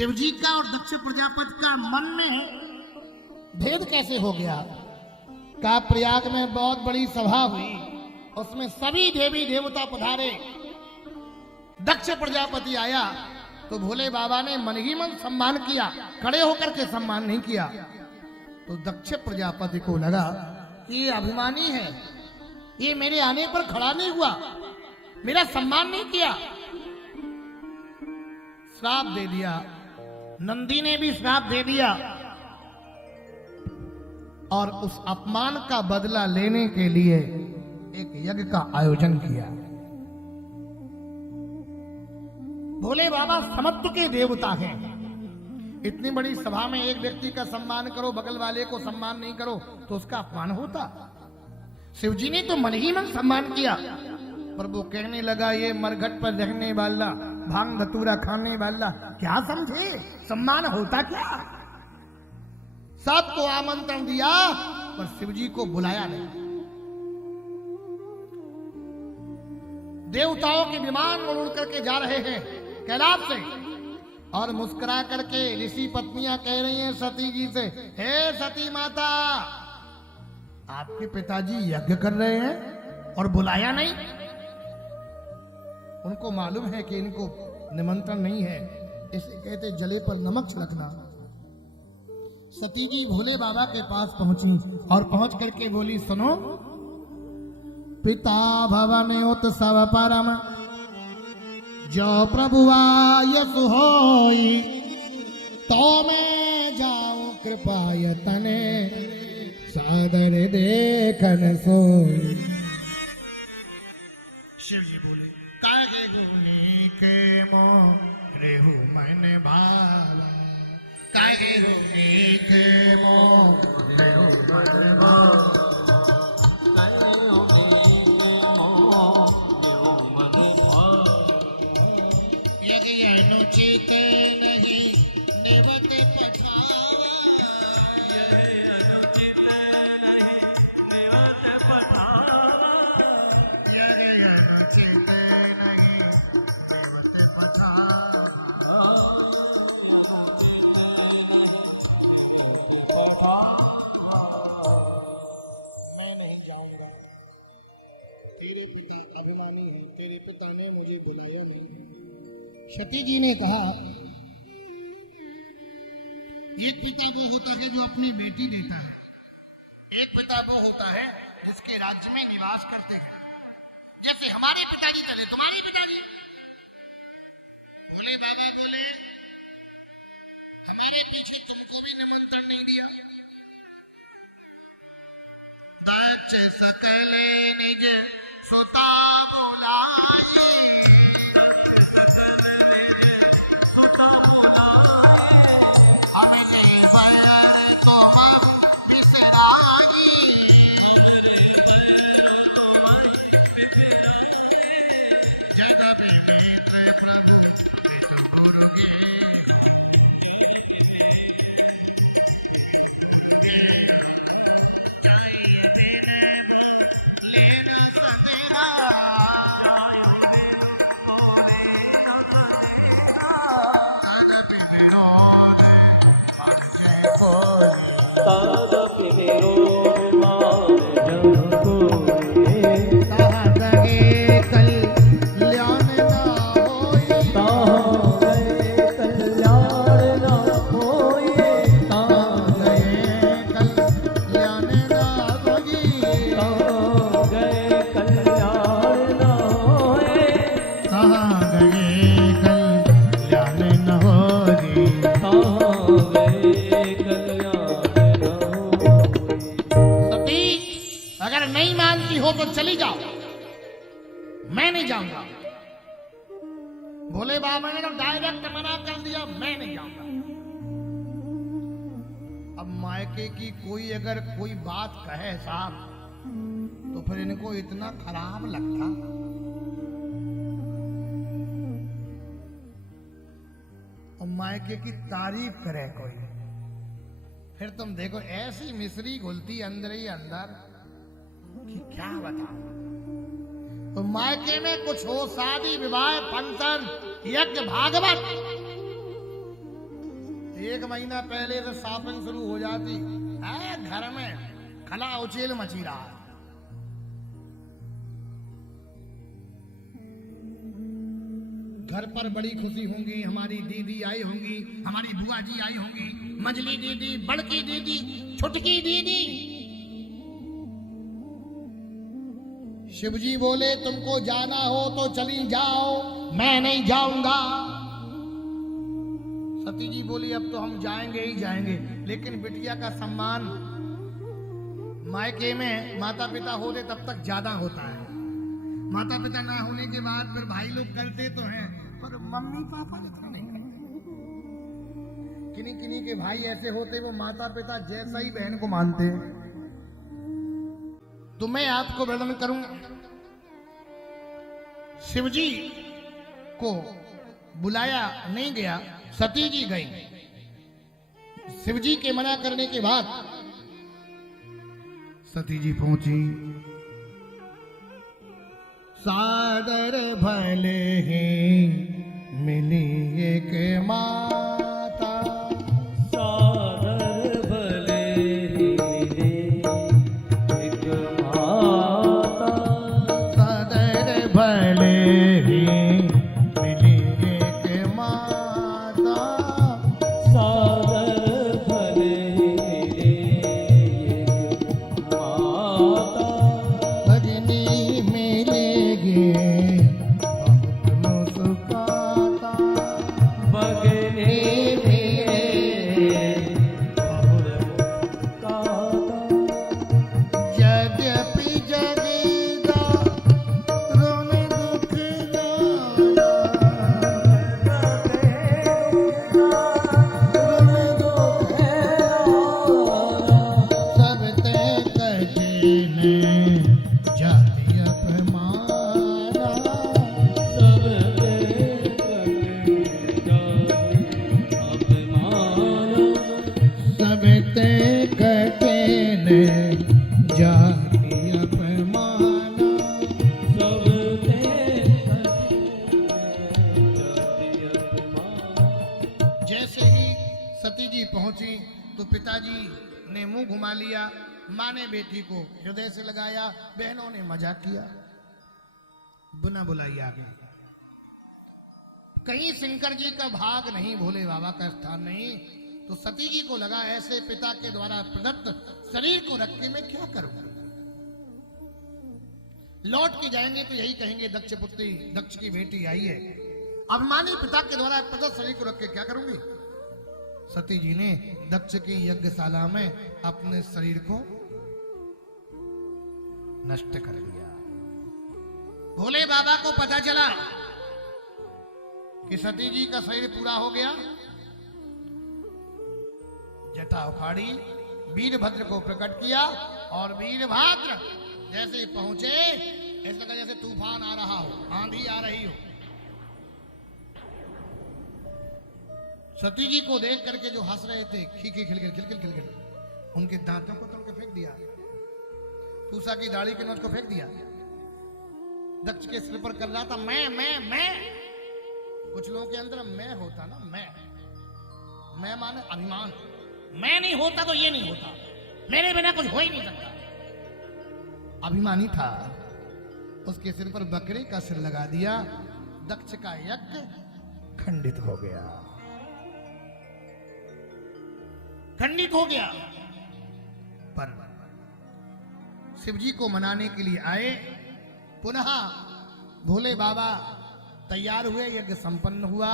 शिवजी का और दक्ष प्रजापति का मन में भेद कैसे हो गया? का प्रयाग में बहुत बड़ी सभा हुई, उसमें सभी देवी देवता पधारे। दक्ष प्रजापति आया तो भोले बाबा ने मन ही मन सम्मान किया, खड़े होकर के सम्मान नहीं किया। तो दक्ष प्रजापति को लगा कि ये अभिमानी है, ये मेरे आने पर खड़ा नहीं हुआ, मेरा सम्मान नहीं किया। श्राप दे दिया, नंदी ने भी श्राप दे दिया और उस अपमान का बदला लेने के लिए एक यज्ञ का आयोजन किया। भोले बाबा समत्व के देवता हैं। इतनी बड़ी सभा में एक व्यक्ति का सम्मान करो, बगल वाले को सम्मान नहीं करो तो उसका अपमान होता। शिवजी ने तो मन ही मन सम्मान किया, पर वो कहने लगा ये मरघट पर रहने वाला, भांग धतूरा खाने वाला क्या समझे सम्मान होता क्या? सबको आमंत्रण दिया पर शिवजी को बुलाया नहीं। देवताओं के विमान उड़ करके जा रहे हैं कैलाश से और मुस्कुरा करके ऋषि पत्नियां कह रही हैं सती जी से, हे सती माता, आपके पिताजी यज्ञ कर रहे हैं और बुलाया नहीं। उनको मालूम है कि इनको निमंत्रण नहीं है, इसे कहते जले पर नमक छिड़कना। सती जी भोले बाबा के पास पहुंची और पहुंच करके बोली, सुनो, पिता भवन उत्सव परम जो प्रभुआ यसु होई, तो मैं जाऊं कृपाय तने सादर देखन सोई। शिव जी बोले, काहे गुनी के मोरे हूँ मन भावा, काहे गुनी के मोरे हूँ मन भावा, अनुचित नहीं निवत पठावा, अनुचित नहीं निवत पठावा। मैं नहीं जाऊंगा, तेरे पिता अभिमानी है, तेरे पिता ने मुझे बुलाया नहीं। सती जी ने कहा, एक पिता वो होता है जो अपनी बेटी देता है, एक पिता वो होता है जिसके राज्य में निवास करते हैं। जैसे हमारे पिताजी चले, तुम्हारे पिताजी भोले बाबा बोले, हमारे पीछे तुमको भी निमंत्रण नहीं दिया। आज सकल निज सुता बुलाए, तो चली जाओ, मैं नहीं जाऊंगा। भोले बाबा ने तो डायरेक्ट मना कर दिया, मैं नहीं जाऊंगा। अब मायके की कोई अगर कोई बात कहे साहब तो फिर इनको इतना खराब लगता। और मायके की तारीफ करे कोई, फिर तुम देखो ऐसी मिश्री घुलती अंदर ही अंदर कि क्या बताऊं। तो मायके में कुछ हो, शादी विवाह फंक्शन यज्ञ भागवत, 1 महीना पहले से शॉपिंग शुरू हो जाती है, घर में खला उचेल मची रहा है। घर पर बड़ी खुशी होंगी, हमारी दीदी आई होंगी, हमारी बुआ जी आई होंगी, मंझली दीदी, बड़की दीदी, छुटकी दीदी। शिवजी बोले तुमको जाना हो तो चली जाओ, मैं नहीं जाऊंगा। सती जी बोली अब तो हम जाएंगे ही जाएंगे, लेकिन बिटिया का सम्मान मायके में माता पिता होते तब तक ज्यादा होता है। माता पिता ना होने के बाद फिर भाई लोग करते तो हैं, पर मम्मी पापा इतना नहीं करते। किन्हीं किन्हीं के भाई ऐसे होते वो माता पिता जैसा ही बहन को मानते हैं। तो मैं आपको वर्णन करूंगा। शिवजी को बुलाया नहीं गया, सती जी गई। शिवजी के मना करने के बाद सती जी पहुंची। सादर भले ही मिली एक माता, सादर भले ही मिले एक माता, सादर भले ही मिली एक माता, सादर भले ही मिले एक माता, भजनी मिलेगी बहुत मुस्काता, भगने मिले बहुत काता, यद्यपि जगेगा रोने दुख गाना, रोने दुख सब ते कठिन जाति अपमाना, सब अपमान, सब ते कठिन जाति अपमाना। सब अपमान। जैसे ही सती जी पहुंची तो पिताजी ने मुंह घुमा लिया, माँ ने बेटी को हृदय से लगाया, बहनों ने मजाक किया, बिना बुलाई आ गई। कहीं शंकर जी का भाग नहीं, भोले बाबा का स्थान नहीं। तो सती जी को लगा ऐसे पिता के द्वारा प्रदत्त शरीर को रख के मैं क्या करूं। लौट के जाएंगे तो यही कहेंगे दक्ष पुत्री, दक्ष की बेटी आई है। अभिमानी पिता के द्वारा प्रदत्त शरीर को रख के क्या करूंगी। सती जी ने दक्ष की यज्ञशाला में अपने शरीर को नष्ट कर दिया। भोले बाबा को पता चला कि सती जी का शरीर पूरा हो गया। जटा उखाड़ी, वीरभद्र को प्रकट किया और वीरभद्र जैसे पहुंचे ऐसा लगा जैसे तूफान आ रहा हो, आंधी आ रही हो। सती जी को देख करके जो हंस रहे थे, खीखे खिलखिल खिलखिल खिलखिल, उनके दांतों को तोड़ के फेंक दिया, पूसा की दाढ़ी के नोच को फेंक दिया। दक्ष के सिर पर कर रहा था मैं। कुछ लोगों के अंदर मैं होता ना, मैं माने अभिमान। मैं नहीं होता तो ये नहीं होता, मेरे बिना कुछ हो ही नहीं सकता। अभिमानी था, उसके सिर पर बकरे का सिर लगा दिया। दक्ष का यज्ञ खंडित हो गया, खंडित हो गया। पर शिवजी को मनाने के लिए आए। पुनः भोले बाबा तैयार हुए, यज्ञ संपन्न हुआ।